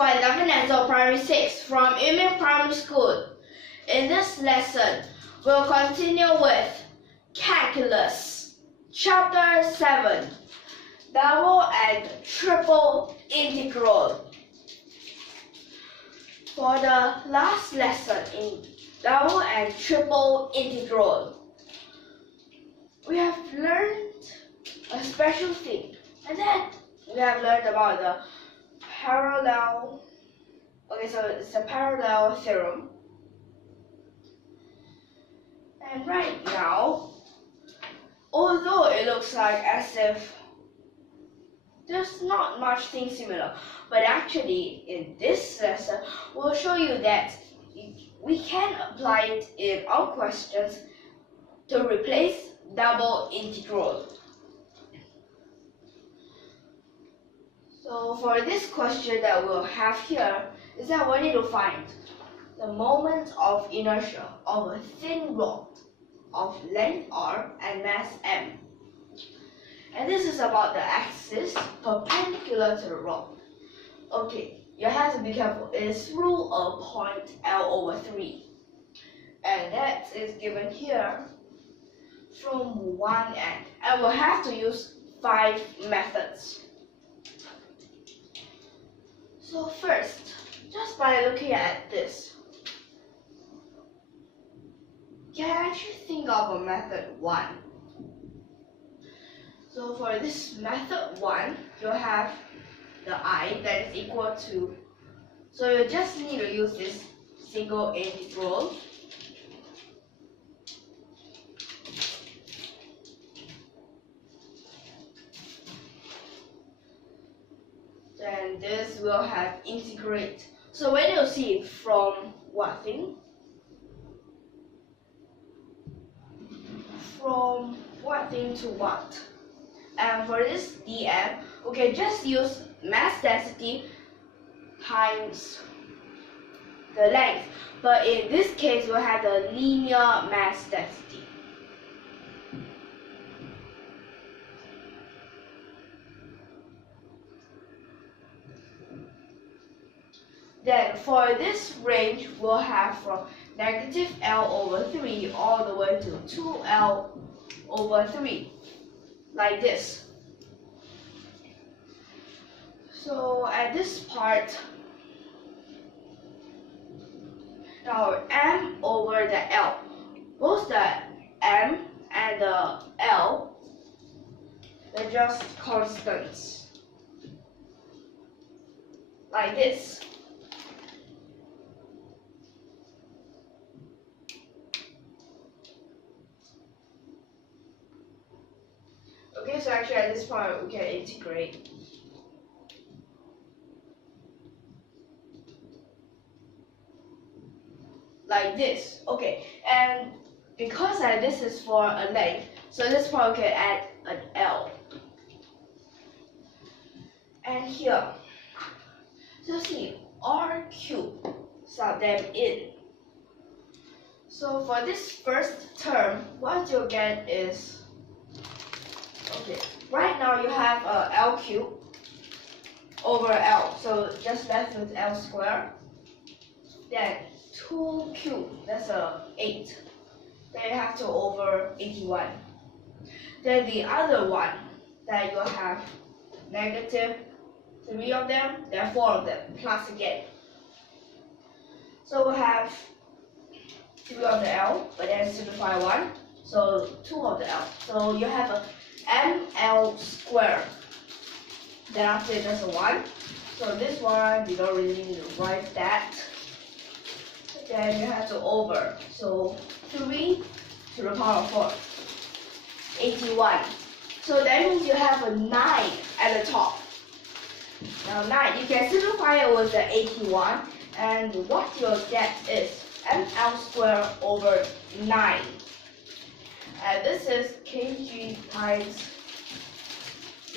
class 11 and so primary 6 from YUMIN Primary School. In this lesson, we'll continue with Calculus, Chapter 7, Double and Triple Integral. For the last lesson in Double and Triple Integral, we have learned a special thing, and then we have learned about the parallel. Okay, so it's a parallel theorem. And right now, although it looks like as if there's not much thing similar, but actually in this lesson, we'll show you that we can apply it in our questions to replace double integral. So for this question that we'll have here is that we need to find the moment of inertia of a thin rod of length r and mass m. And this is about the axis perpendicular to the rod. Okay, you have to be careful. It is through a point L/3. And that is given here from one end. And we'll have to use 5 methods. So first, just by looking at this, you can actually think of a method 1. So for this method 1, you have the I that is equal to, so you just need to use this single integral. Then this will have integrate. So when you see from what thing? From what thing to what? And for this dm, we can just use mass density times the length. But in this case, we'll have the linear mass density. Then for this range, we'll have from negative L/3 all the way to 2L/3, like this. So at this part, now m over the L, both the m and the L, they're just constants, like this. Okay, so actually at this point we can integrate. Like this. Okay, and because this is for a length, so this point we can add an L. And here, so see, R cubed, sub them in. So for this first term, what you'll get is, okay, right now you have L cubed over L, so just left with L squared. Then 2 cubed, that's 8. Then you have to over 81. Then the other one that you have negative 3 of them, there are 4 of them, plus again. So we have 3 of the L, but then simplify 1, so 2 of the L. So you have a ml squared. Then after it, there's a 1. So this one, you don't really need to write that. Then you have to over. So 3 to the power of 4. 81. So that means you have a 9 at the top. Now 9, you can simplify it with the 81. And what you'll get is ml squared over 9. And this is kg times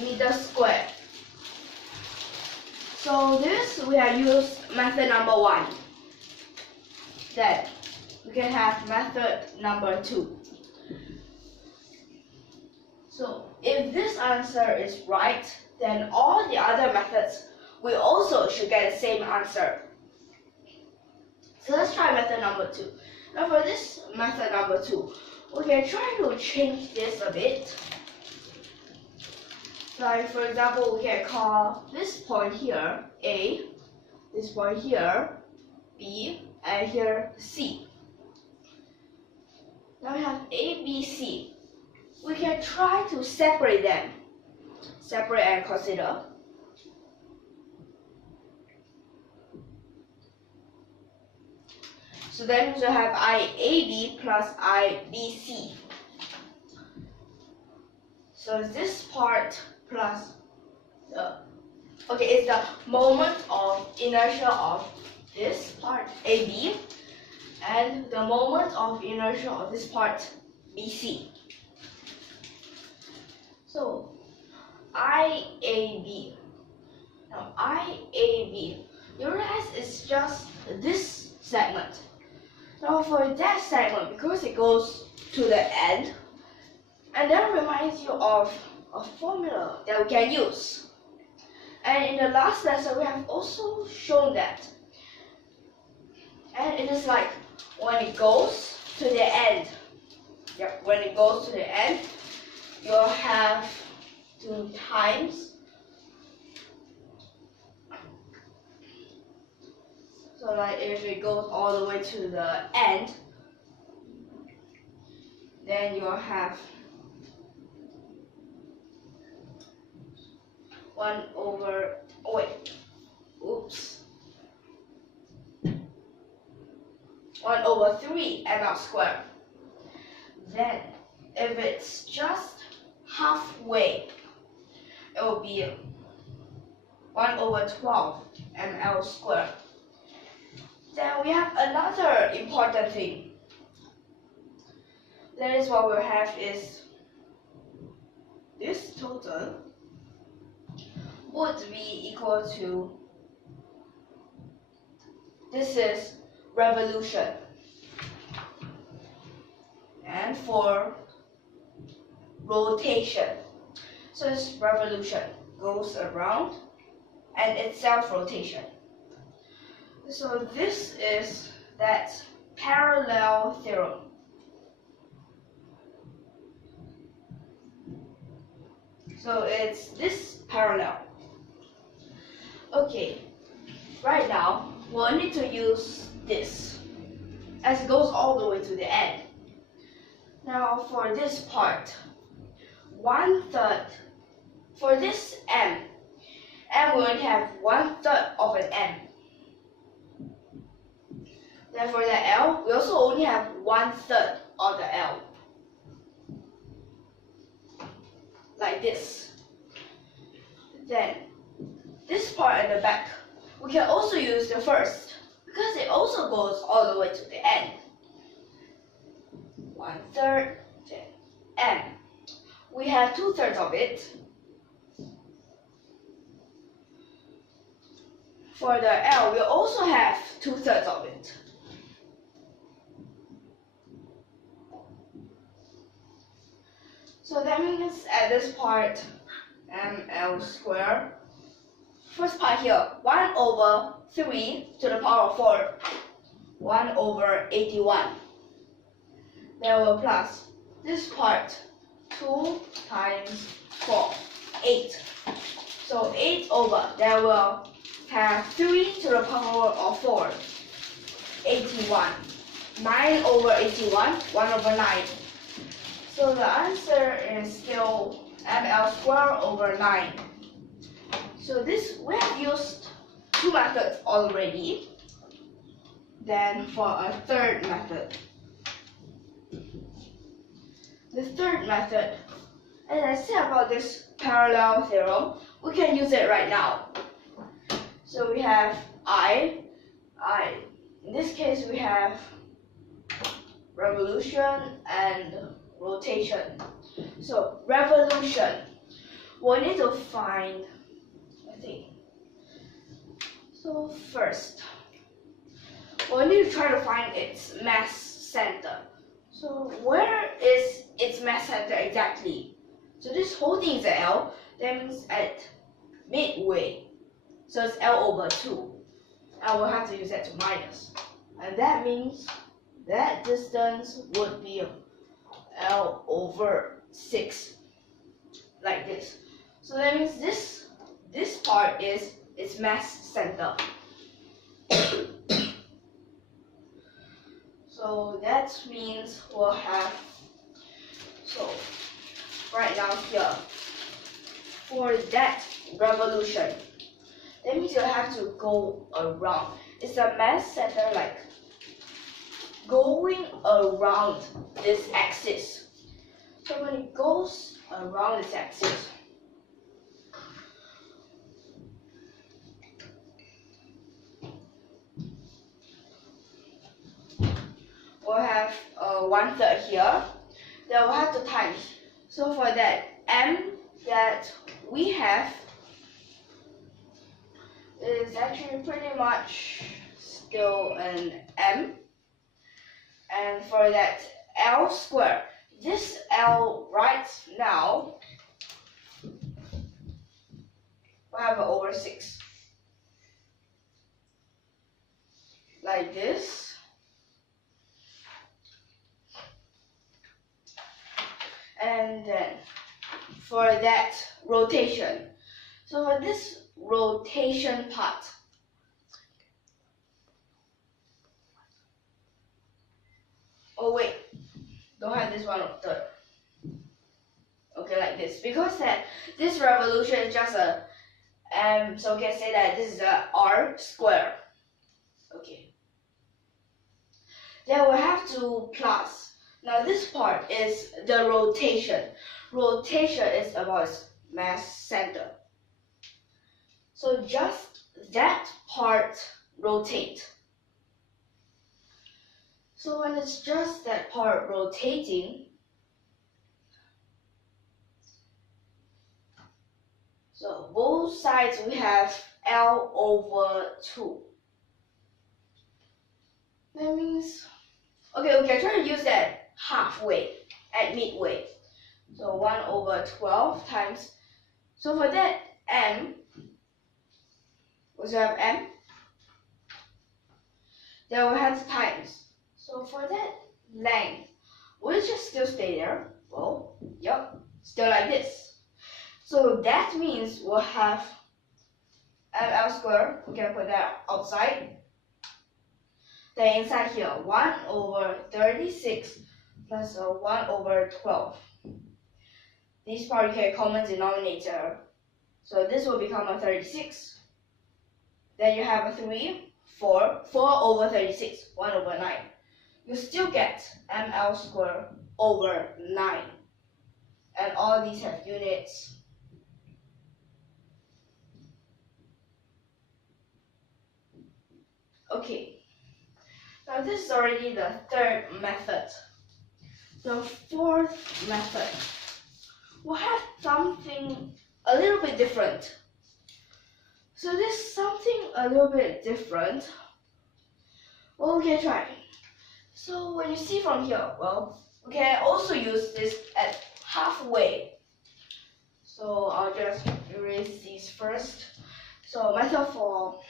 meter squared. So this we have used method number 1. Then we can have method number 2. So if this answer is right, then all the other methods we also should get the same answer. So let's try method number 2. Now for this method number 2, we can try to change this a bit. Like for example, we can call this point here A, this point here B, and here C. Now we have A, B, C. We can try to separate them. Separate and consider. So then we have IAB plus IBC. So this part plus it's the moment of inertia of this part AB and the moment of inertia of this part BC. So IAB. Now IAB, you realize it's just this segment. Now for that segment, because it goes to the end, and that reminds you of a formula that we can use. And in the last lesson, we have also shown that. And it is like when it goes to the end, when it goes to the end, you'll have to times. So like if it goes all the way to the end, then you'll have 1 over 3 ml squared. Then if it's just halfway, it will be 1 over 12 ml squared. Then we have another important thing. That is what we'll have is this total would be equal to, this is revolution. And for rotation, so this revolution goes around and it's self-rotation. So this is that parallel theorem. So it's this parallel. Okay, right now we'll need to use this as it goes all the way to the end. Now for this part, 1/3, for this m we only have 1/3 of an m. Then for the L, we also only have 1/3 of the L. Like this. Then, this part at the back, we can also use the first, because it also goes all the way to the end. 1/3, then M. We have 2/3 of it. For the L, we also have 2/3 of it. So that means at this part, ml squared. First part here, 1 over 3 to the power of 4, 1 over 81. Then we'll plus this part, 2 times 4, 8. So 8 over, then we'll have 3 to the power of 4, 81. 9 over 81, 1 over 9. So the answer is still ml squared over 9. So this, we have used 2 methods already. Then for a third method. The third method, as I said about this parallel theorem, we can use it right now. So we have I. In this case we have revolution and rotation. So revolution, we need to find a thing. So first, we need to try to find its mass center. So where is its mass center exactly? So this whole thing is L, that means at midway. So it's L over 2. I will have to use that to minus. And that means that distance would be L over 6. Like this. So that means this part is its mass center. So that means we'll have, so right now here, for that revolution, that means you'll have to go around. It's a mass center like going around this axis. So when it goes around this axis, we'll have 1/3 here. Then we'll have to times. So for that m that we have is actually pretty much still an m. And for that L square, this L right now we'll have an over 6. Like this. And then for that rotation, so for this rotation part, oh wait, don't have this 1/3. Okay, like this, because that this revolution is just a so we can say that this is a r square. Okay. Then we'll have to plus. Now this part is the rotation. Rotation is about its mass center. So just that part rotate. So when it's just that part rotating, so both sides we have L over 2. That means, okay, we can try to use that halfway, at midway. So 1/12 times, so for that m, we also have m, then we have times. So for that length, will it just still stay there? Well, yep, still like this. So that means we'll have ml squared, we can put that outside. Then inside here, 1/36 plus 1/12. This part you can common denominator. So this will become a 36. Then you have a 3, 4/36, 1/9. You still get ml squared over 9. And all these have units. Okay. Now this is already the third method. The fourth method will have something a little bit different. So this something a little bit different, well, we can try. So when you see from here, well, we can also use this at halfway. So I'll just erase these first. So method for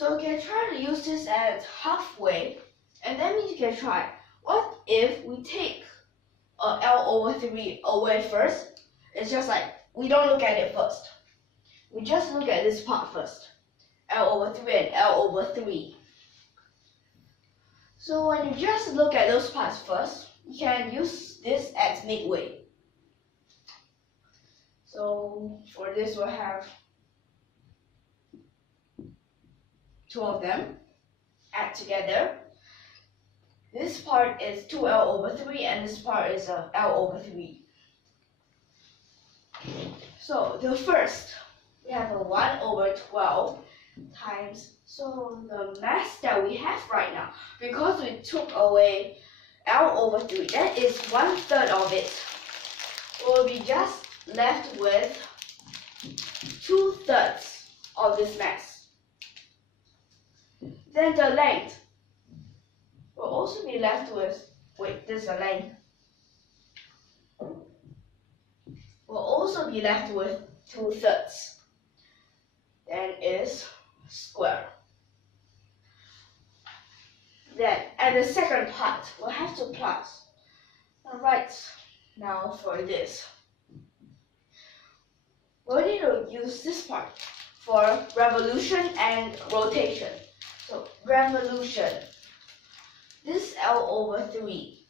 So we can try to use this at halfway, and that means you can try, what if we take L/3 away first? It's just like, we don't look at it first. We just look at this part first. L/3 and L/3. So when you just look at those parts first, you can use this at midway. So for this we'll have 2 of them, add together. This part is 2L/3 and this part is L/3. So the first, we have a 1/12 times, so the mass that we have right now, because we took away L over 3, that is 1/3 of it, we'll be just left with 2/3 of this mass. Then the length will also be left with, wait, this is the length, will also be left with 2/3. Then is square. Then at the second part, we'll have to plus. Alright, now for this, we'll need to use this part for revolution and rotation. So revolution, this L over 3.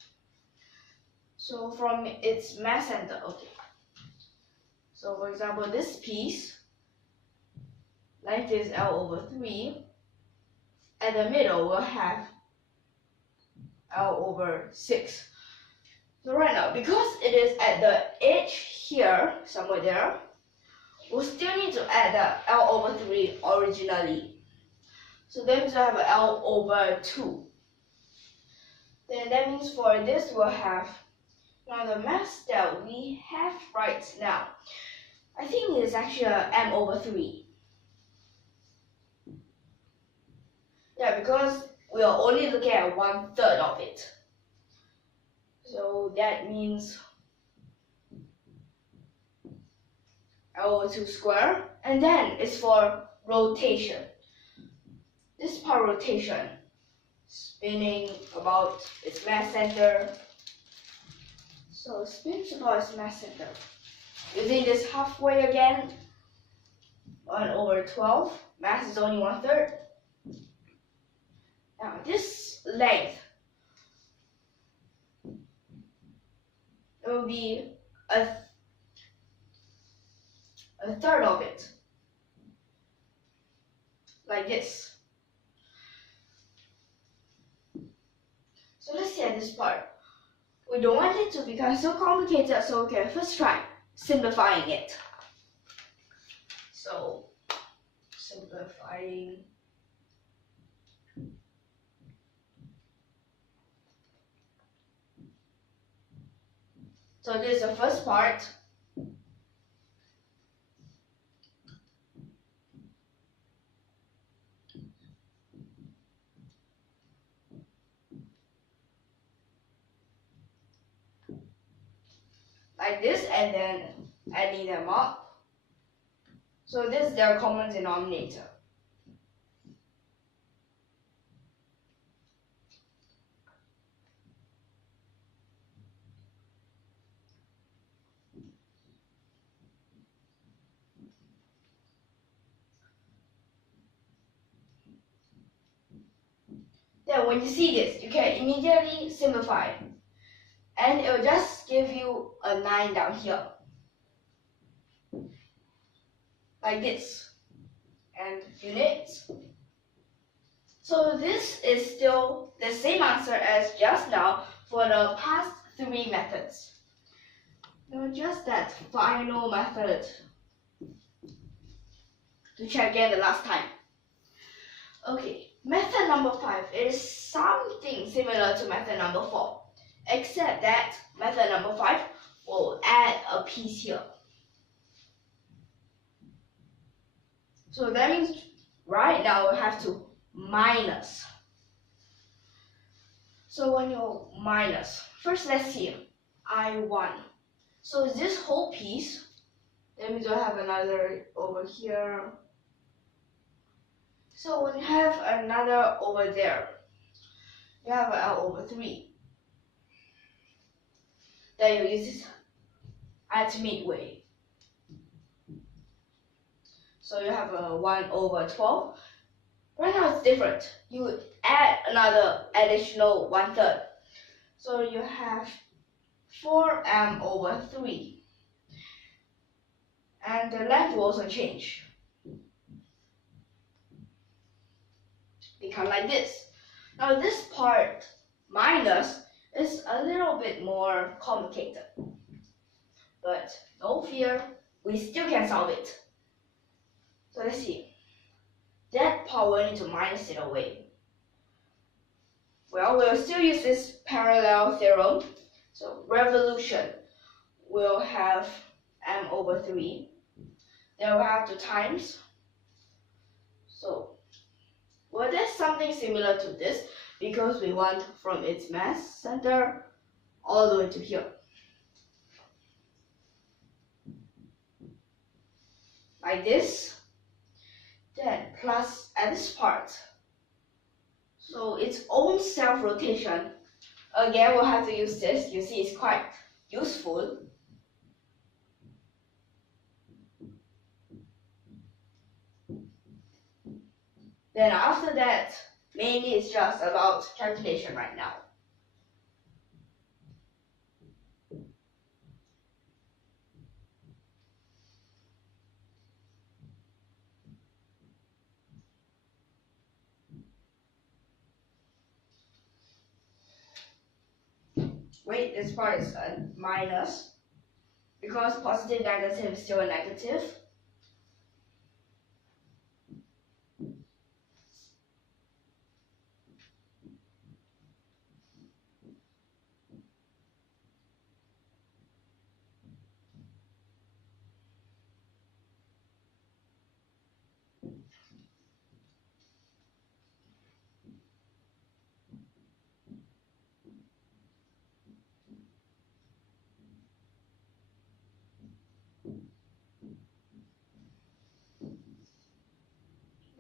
So from its mass center, okay. So for example, this piece, length is L over 3. At the middle, we'll have L over 6. So right now, because it is at the edge here, somewhere there, we'll still need to add the L over 3 originally. So then we'll have L over 2. Then that means for this, we'll have now the mass that we have right now. I think it is actually a M over 3. Yeah, because we are only looking at 1/3 of it. So that means L over 2 square. And then it's for rotation. This part rotation, spinning about its mass center. So spins about its mass center. Using this halfway again, 1/12. Mass is only 1/3. Now this length, it will be a third of it, like this. So let's see at this part. We don't want it to become so complicated, so we can first try simplifying it. So simplifying. So this is the first part. Like this, and then adding them up. So this is their common denominator. Then when you see this, you can immediately simplify. And it will just give you a 9 down here. Like this. And units. So this is still the same answer as just now for the past 3 methods. Now just that final method to check again the last time. Okay, method number 5 is something similar to method number 4, except that method number 5 will add a piece here. So that means right now we have to minus. So when you minus, first let's see, I1. So this whole piece, that means we'll have another over here. So when you have another over there, you have an L over 3. Then you use this at midway. So you have a 1/12. Right now it's different. You add another additional 1/3. So you have 4m over 3. And the length will also change. Become like this. Now this part, minus, is a little bit more complicated. But no fear, we still can solve it. So let's see. that part we need to minus it away. Well, we'll still use this parallel theorem. So revolution will have m over 3. Then we'll have to times. So, well, there's something similar to this because we want from its mass center all the way to here. Like this. Then plus at this part. So its own self-rotation. Again, we'll have to use this. You see, it's quite useful. Then after that, mainly it's just about calculation right now. Wait, this part is a minus because positive negative is still a negative.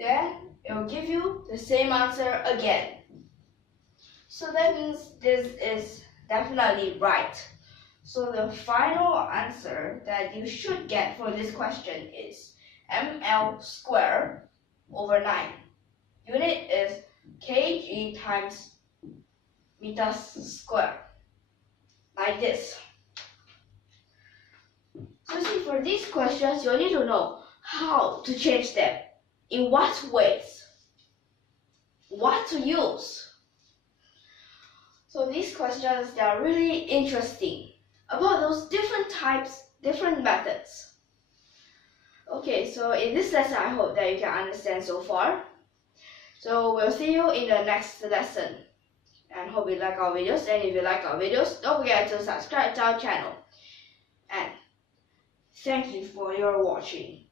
Then it will give you the same answer again. So that means this is definitely right. So the final answer that you should get for this question is ml squared over 9. Unit is kg times meters squared. Like this. So see, for these questions, you need to know how to change them. In what ways? What to use? So these questions, they are really interesting about those different types, different methods. Okay, so in this lesson, I hope that you can understand so far. So we'll see you in the next lesson. And hope you like our videos. And if you like our videos, don't forget to subscribe to our channel. And thank you for your watching.